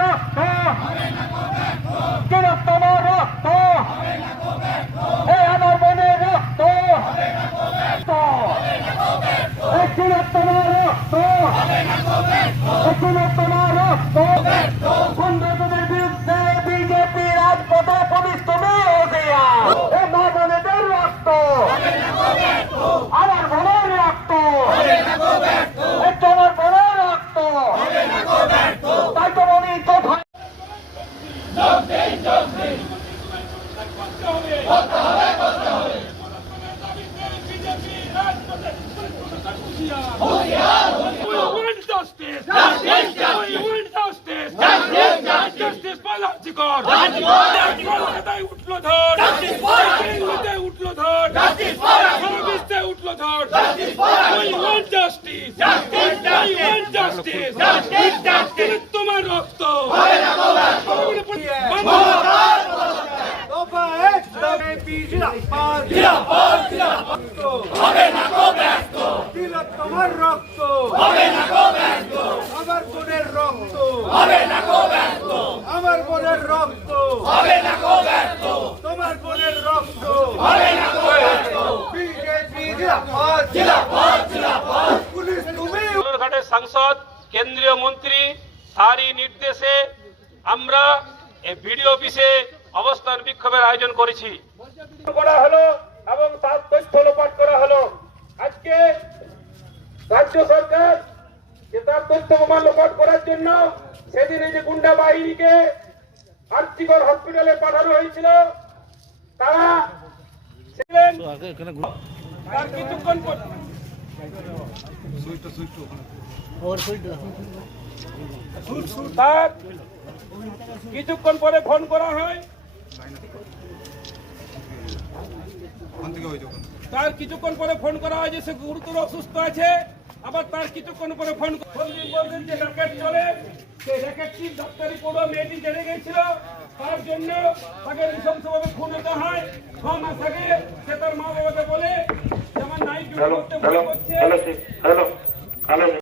রক্ত তিলোত্তম রক্ত এই আমার বোনের রক্ত তিলোত্তম রক্ত তিলোত্তম রক্ত বন্ধুদের বিরুদ্ধে বিজেপি রাজপথে পুলিশ তুমি ওদিয়া এই মা বোনেদের রক্ত আমার বোনের রক্ত তোমার বোনের রক্ত তাই তো বলি কোথায় উঠলো ধর উঠলো ধর উঠলো ধর তোমার রক্ত তোমার রক্ত আমার বোনের রক্ত আমার বোনের রক্ত তোমার বোনের রক্ত পুলিশ তুমি ঘাটের সাংসদ কেন্দ্রীয় মন্ত্রী তারই নির্দেশে আমরা এই ভিডিও অফিসে অবস্থান বিক্ষোভের আয়োজন করেছি করা হলো এবং তার তথ্য লোপাট করা হলো। আজকে রাজ্য সরকার যে তার তথ্য প্রমাণ লোপাট করার জন্য সেদিন এই যে গুন্ডা বাহিনীকে আর্থিকর হসপিটালে পাঠানো হয়েছিল তারা ছিলেন আর কিছুক্ষণ তার কিছুক্ষণ পরে ফোন করা হয় যে সে গুরুতর অসুস্থ আছে। আবার তার কিছুক্ষণ পরে ফোন বলছেন যে র্যাকেট চলে, সেই র্যাকেটটি ডাক্তারি পড়ুয়া মেয়েটি জেনে গেছিল, তার জন্য তাকে নৃশংসভাবে খুন হতে হয়। 6 মাস আগে সে তার মা বাবাকে বলে যে আমার নাইট ডিউটি করতে ভয় করছে।